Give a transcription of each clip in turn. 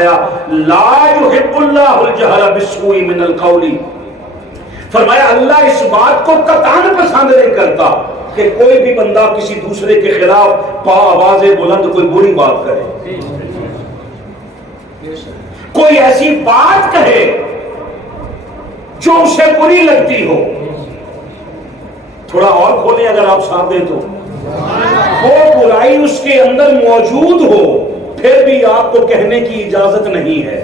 فرمایا لا يحب اللہ الجہر بالسوء من القول، فرمایا اللہ اس بات کو قطعاً پسند نہیں کرتا کہ کوئی بھی بندہ کسی دوسرے کے خلاف آواز بلند کوئی بری بات کرے، کوئی ایسی بات کہے جو اسے بری لگتی ہو۔ تھوڑا اور کھولیں اگر آپ ساتھ دیں تو، وہ برائی اس کے اندر موجود ہو پھر بھی آپ کو کہنے کی اجازت نہیں ہے۔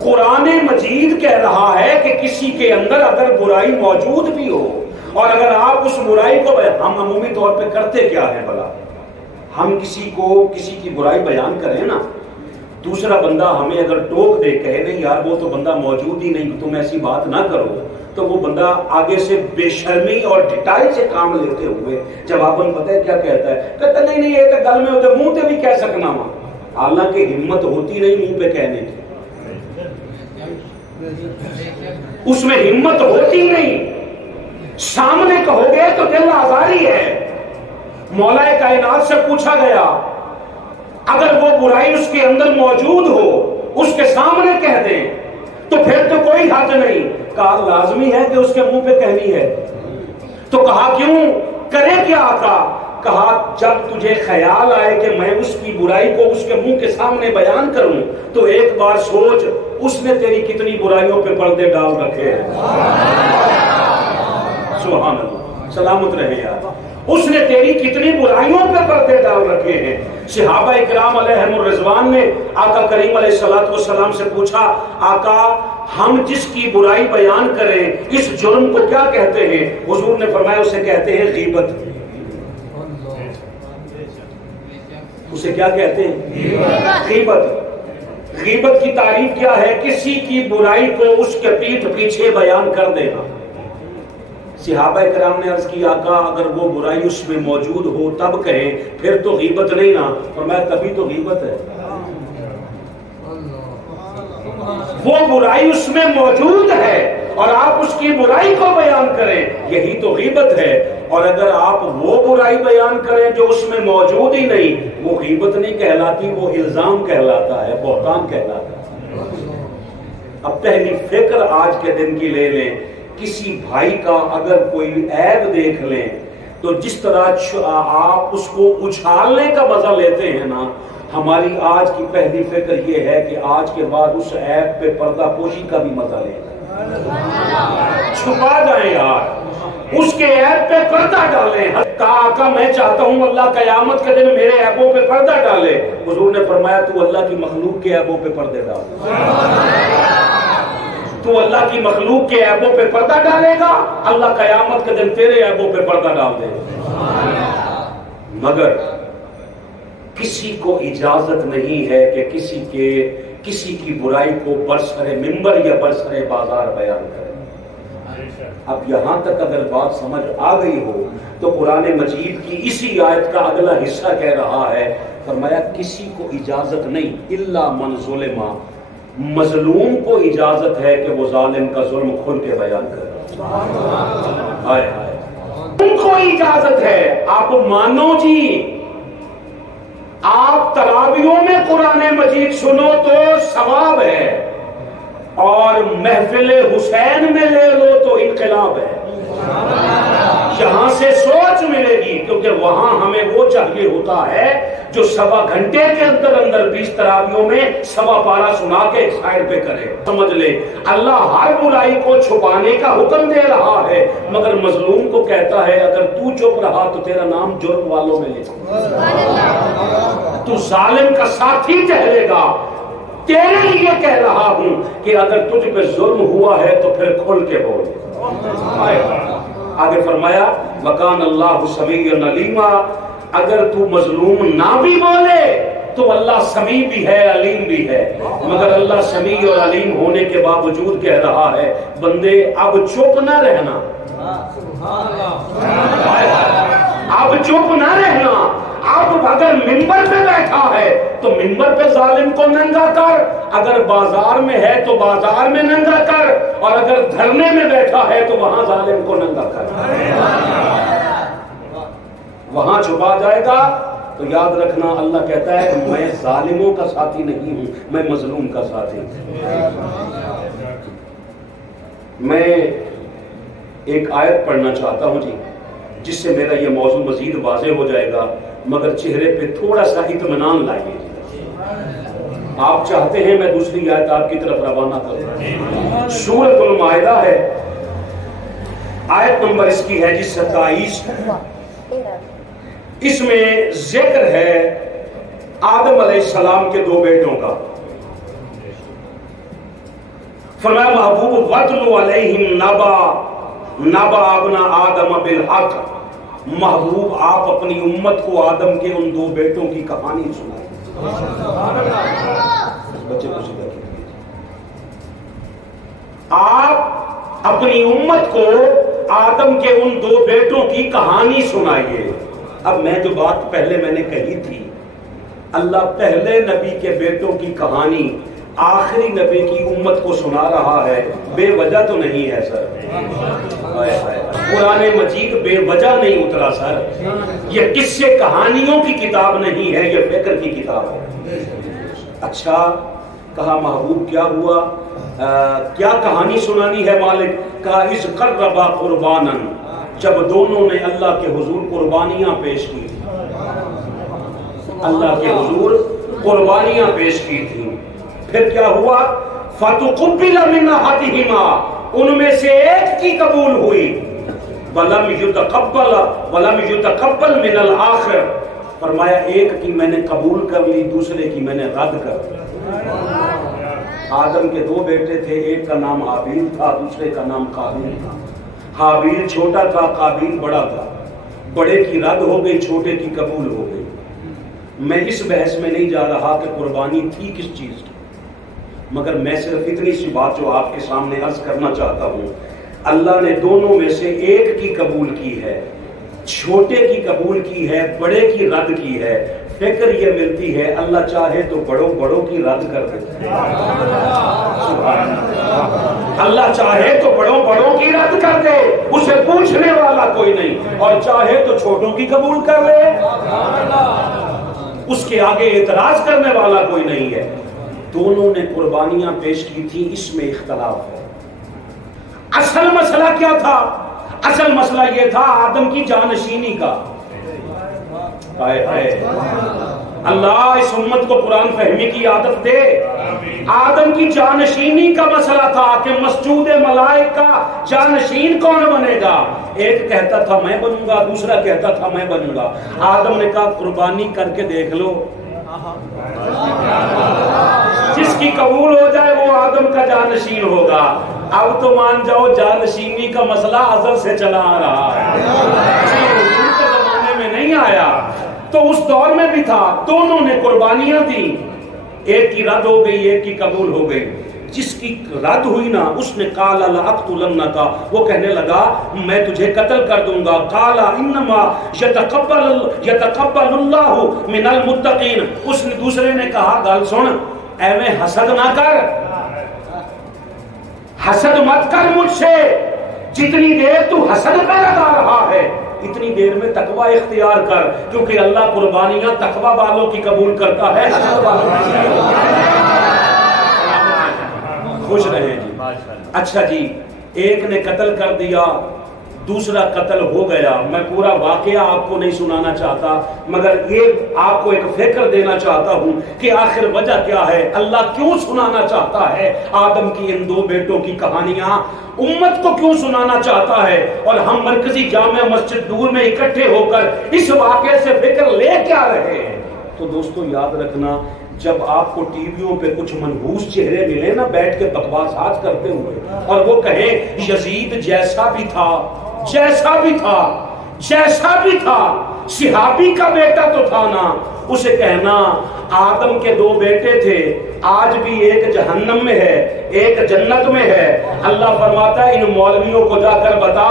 قرآن مجید کہہ رہا ہے کہ کسی کے اندر اگر برائی موجود بھی ہو اور اگر آپ اس برائی کو، ہم عمومی طور پہ کرتے کیا ہے بھلا، ہم کسی کی برائی بیان کریں نا، دوسرا بندہ ہمیں اگر ٹوک دے کہے نہیں یار وہ تو بندہ موجود ہی نہیں، تم ایسی بات نہ کرو، تو وہ بندہ آگے سے بے شرمی اور ڈٹائی سے کام لیتے ہوئے جواباً پتہ ہے کیا کہتا ہے، کہتا نہیں یہ تو گل میں ہوتا منہ تے بھی کہہ سکنا وا، حالانکہ ہمت ہوتی نہیں منہ پہ کہنے کی، اس میں ہمت ہوتی نہیں، سامنے کہو گے تو دل آزاری ہے۔ مولا کائنات سے پوچھا گیا اگر وہ برائی اس کے اندر موجود ہو اس کے سامنے کہہ دیں تو پھر تو کوئی حد نہیں، کہا لازمی ہے کہ اس کے منہ پہ کہنی ہے، تو کہا کیوں، کرے کیا آقا، کہا جب تجھے خیال آئے کہ میں اس کی برائی کو اس کے منہ کے سامنے بیان کروں تو ایک بار سوچ اس نے تیری کتنی برائیوں پہ پردے ڈال رکھے ہیں، سبحان اللہ، سلامت رہے یار، اس نے تیری کتنی برائیوں پہ پردے ڈال رکھے ہیں۔ صحابہ اکرام علیہم الرضوان نے آقا کریم علیہ الصلوۃ والسلام سے پوچھا آقا ہم جس کی برائی بیان کریں اس جرم کو کیا کہتے ہیں؟ حضور نے فرمایا اسے کہتے ہیں غیبت۔ اسے کیا کہتے ہیں؟ غیبت۔ غیبت کی تعریف کیا ہے؟ کسی کی برائی کو اس کے پیٹھ پیچھے بیان کر دینا۔ صحابہ کرام نے عرض کی آقا اگر وہ برائی اس میں موجود ہو تب کہیں، پھر تو غیبت نہیں نا؟ فرمایا تبھی تو غیبت ہے، وہ برائی اس میں موجود ہے اور آپ اس کی برائی کو بیان کریں، یہی تو غیبت ہے۔ اور اگر آپ وہ برائی بیان کریں جو اس میں موجود ہی نہیں، وہ غیبت نہیں کہلاتی، وہ الزام کہلاتا ہے، بہتان کہلاتا ہے۔ اب پہلی فکر آج کے دن کی لے لیں، کسی بھائی کا اگر کوئی عیب دیکھ لیں تو جس طرح آپ اس کو اچھالنے کا مزہ لیتے ہیں نا، ہماری آج کی پہلی فکر یہ ہے کہ آج کے بعد اس عیب پہ پردہ پوشی کا بھی مزہ لیں، چھپا جائیں یار، اس کے عیب پہ پردہ ڈالیں۔ کہا آقا میں چاہتا ہوں اللہ قیامت کے دن میرے عیبوں پہ پردہ ڈالے، حضور نے فرمایا تو اللہ کی مخلوق کے عیبوں پہ پردے ڈال، تو اللہ کی مخلوق کے عیبوں پہ پردہ ڈالے گا، اللہ قیامت کے دن تیرے عیبوں پہ پردہ ڈال دے گا۔ مگر کسی کو اجازت نہیں ہے کہ کسی کی برائی کو برسر منبر یا برسر بازار بیان کرے۔ اب یہاں تک اگر بات سمجھ آ گئی ہو تو قرآن مجید کی اسی آیت کا اگلا حصہ کہہ رہا ہے، فرمایا کسی کو اجازت نہیں الا من ظلم، مظلوم کو اجازت ہے کہ وہ ظالم کا ظلم کھل کے بیان کرے۔ ہائے ہائے، ان کو اجازت ہے، آپ مانو جی، آپ تراویحوں میں قرآن مجید سنو تو ثواب ہے، اور محفل حسین میں لے لو تو انقلاب ہے، یہاں سے سوچ ملے گی، کیونکہ وہاں ہمیں وہ چاہیے ہوتا ہے جو 1.25 گھنٹے کے اندر 20 تراویحوں میں 1.25 پارہ سنا کے ایک سائڈ پہ کرے۔ سمجھ لے اللہ ہر برائی کو چھپانے کا حکم دے رہا ہے، مگر مظلوم کو کہتا ہے اگر تو چپ رہا تو تیرا نام جرم والوں میں لے تو ظالم کا ساتھی ٹہرے گا۔ تیرے لیے کہہ رہا ہوں کہ اگر تجھ پہ ظلم ہوا ہے تو پھر کھل کے بول۔ آگے فرمایا وَكَانَ اللَّهُ سَمِيعًا عَلِيمًا، اگر تو مظلوم نہ بھی بولے تو اللہ سمیع بھی ہے علیم بھی ہے، مگر اللہ سمیع اور علیم ہونے کے باوجود کہہ رہا ہے بندے اب چپ نہ رہنا، اب چپ نہ رہنا، اب اگر منبر پہ بیٹھا ہے تو منبر پہ ظالم کو ننگا کر، اگر بازار میں ہے تو بازار میں ننگا کر، اور اگر دھرنے میں بیٹھا ہے تو وہاں ظالم کو ننگا کر۔ وہاں چھپا جائے گا تو یاد رکھنا اللہ کہتا ہے میں ظالموں کا ساتھی نہیں ہوں، میں مظلوم کا ساتھی ہوں۔ میں ایک آیت پڑھنا چاہتا ہوں جی، جس سے میرا یہ موضوع مزید واضح ہو جائے گا، مگر چہرے پہ تھوڑا سا اطمینان لائیے۔ آپ چاہتے ہیں میں دوسری آیت آپ کی طرف روانہ کروں؟ سورۃ المائدہ ہے، آیت نمبر اس کی ہے جی 27۔ اس میں ذکر ہے آدم علیہ السلام کے 2 بیٹوں کا۔ فرمایا محبوب وَاتْلُ عَلَيْهِمْ نَبَأَ ابْنَ آدَمَ بِالْحَقِّ، محبوب آپ اپنی امت کو آدم کے ان 2 بیٹوں کی کہانی سنائیں۔ بچے کو سیدھا کیجیے، آپ اپنی امت کو آدم کے ان 2 بیٹوں کی کہانی سنائیے۔ اب میں جو بات پہلے میں نے کہی تھی، اللہ پہلے نبی کے بیٹوں کی کہانی آخری نبی کی امت کو سنا رہا ہے، بے وجہ تو نہیں ہے سر۔ قرآن مجید بے وجہ نہیں اترا سر، یہ قصے کہانیوں کی کتاب نہیں ہے، یہ فکر کی کتاب ہے۔ اچھا کہا محبوب کیا ہوا؟ کیا کہانی سنانی ہے مالک؟ کہا اذ قربا قربانا، جب دونوں نے اللہ کے حضور قربانیاں پیش کی، اللہ کے حضور قربانیاں پیش کی تھی، پھر کیا ہوا؟ فتقبل من احدہما، ان میں سے ایک کی قبول ہوئی، ولم یتقبل من الآخر، فرمایا ایک کی میں نے قبول کر لی، دوسرے کی میں نے رد کر لی۔ آدم کے 2 بیٹے تھے، ایک کا نام حابیل تھا، دوسرے کا نام قابیل تھا۔ حابیل چھوٹا تھا، قابیل بڑا تھا، بڑے کی رد ہو گئی، چھوٹے کی قبول ہو گئی۔ میں اس بحث میں نہیں جا رہا کہ قربانی تھی کس چیز کی، مگر میں صرف اتنی سی بات جو آپ کے سامنے عرض کرنا چاہتا ہوں، اللہ نے دونوں میں سے ایک کی قبول کی ہے، چھوٹے کی قبول کی ہے، بڑے کی رد کی ہے۔ فکر یہ ملتی ہے اللہ چاہے تو بڑوں کی رد کر دے، اللہ چاہے تو بڑوں کی رد کر دے، اسے پوچھنے والا کوئی نہیں، اور چاہے تو چھوٹوں کی قبول کر لے، اس کے آگے اعتراض کرنے والا کوئی نہیں ہے۔ دونوں نے قربانیاں پیش کی تھی، اس میں اختلاف ہے۔ اصل مسئلہ کیا تھا؟ اصل مسئلہ یہ تھا آدم کی جانشینی کا۔ اللہ اس امت کو قرآن فہمی کی عادت دے۔ آدم کی جانشینی کا مسئلہ تھا کہ مسجود ملائک کا جانشین کون بنے گا؟ ایک کہتا تھا میں بنوں گا، دوسرا کہتا تھا میں بنوں گا۔ آدم نے کہا قربانی کر کے دیکھ لو، جس کی قبول ہو جائے وہ آدم کا جانشین ہوگا۔ اب تو مان جاؤ جانشینی کا مسئلہ ازل سے چلا آ رہا ہے، حضور کے زمانے میں نہیں آیا، تو اس دور میں بھی تھا۔ دونوں نے قربانیاں دی، ایک کی رد ہو گئی، ایک کی قبول ہو گئی۔ جس کی رد ہوئی نا اس نے قال لأقتلنک، وہ کہنے لگا میں تجھے قتل کر دوں گا۔ قال انما یتقبل اللہ من المتقین، اس نے دوسرے نے کہا گل سن، ایویں حسد نہ کر، حسد مت کر مجھ سے، جتنی دیر تو حسد پہ لگا رہا ہے اتنی دیر میں تقوی اختیار کر، کیونکہ اللہ قربانیاں تقوی والوں کی قبول کرتا ہے، حسد والوں کی۔ خوش رہے جی۔ اچھا جی، ایک نے قتل کر دیا، دوسرا قتل ہو گیا۔ میں پورا واقعہ آپ کو نہیں سنانا چاہتا، مگر یہ آپ کو ایک فکر دینا چاہتا ہوں کہ آخر وجہ کیا ہے، اللہ کیوں سنانا چاہتا ہے آدم کی ان 2 بیٹوں کی کہانیاں، امت کو کیوں سنانا چاہتا ہے، اور ہم مرکزی جامع مسجد نور میں اکٹھے ہو کر اس واقعے سے فکر لے کیا رہے ہیں۔ تو دوستو یاد رکھنا، جب آپ کو ٹی ویوں پہ کچھ منحوس چہرے ملے نا بیٹھ کے بکواسات کرتے ہوئے، اور وہ کہیں یزید جیسا بھی تھا، جیسا بھی تھا، جیسا بھی تھا، صحابی کا بیٹا تو تھا نا، اسے کہنا آدم کے 2 بیٹے تھے، آج بھی ایک جہنم میں ہے ایک جنت میں ہے۔ اللہ فرماتا ہے ان مولویوں کو جا کر بتا،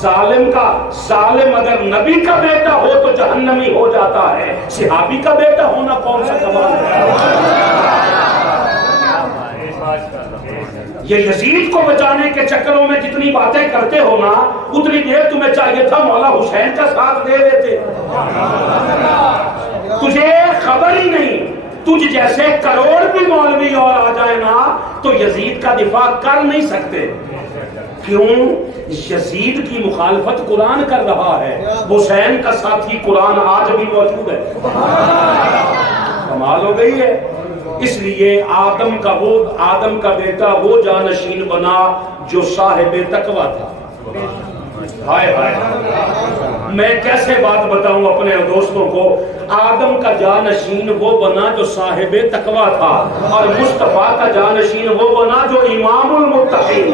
ظالم اگر نبی کا بیٹا ہو تو جہنمی ہو جاتا ہے، صحابی کا بیٹا ہونا کون سا کمال ہے۔ یہ یزید کو بچانے کے چکروں میں جتنی باتیں کرتے ہو نا، اتنی دیر تمہیں چاہیے تھا مولا حسین کا ساتھ دے لیتے۔ تجھے خبر ہی نہیں، تجھ جیسے کروڑ بھی مولوی اور آ جائے نا تو یزید کا دفاع کر نہیں سکتے. کیوں؟ یزید کی مخالفت قرآن کر رہا ہے، حسین کا ساتھی قرآن آج بھی موجود ہے. کمال ہو گئی ہے. اس لیے آدم کا بیٹا وہ جانشین بنا جو صاحب تقویٰ تھا. ہائے ہائے، میں کیسے بات بتاؤں اپنے دوستوں کو. آدم کا جانشین وہ بنا جو صاحب تقویٰ تھا، اور مصطفیٰ کا جانشین وہ بنا جو امام المتقین.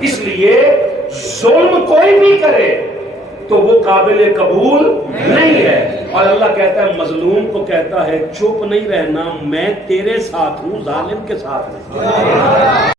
اس لیے ظلم کوئی بھی کرے تو وہ قابل قبول نہیں ہے. اور اللہ کہتا ہے مظلوم کو کہتا ہے چپ نہیں رہنا، میں تیرے ساتھ ہوں، ظالم کے ساتھ نہیں.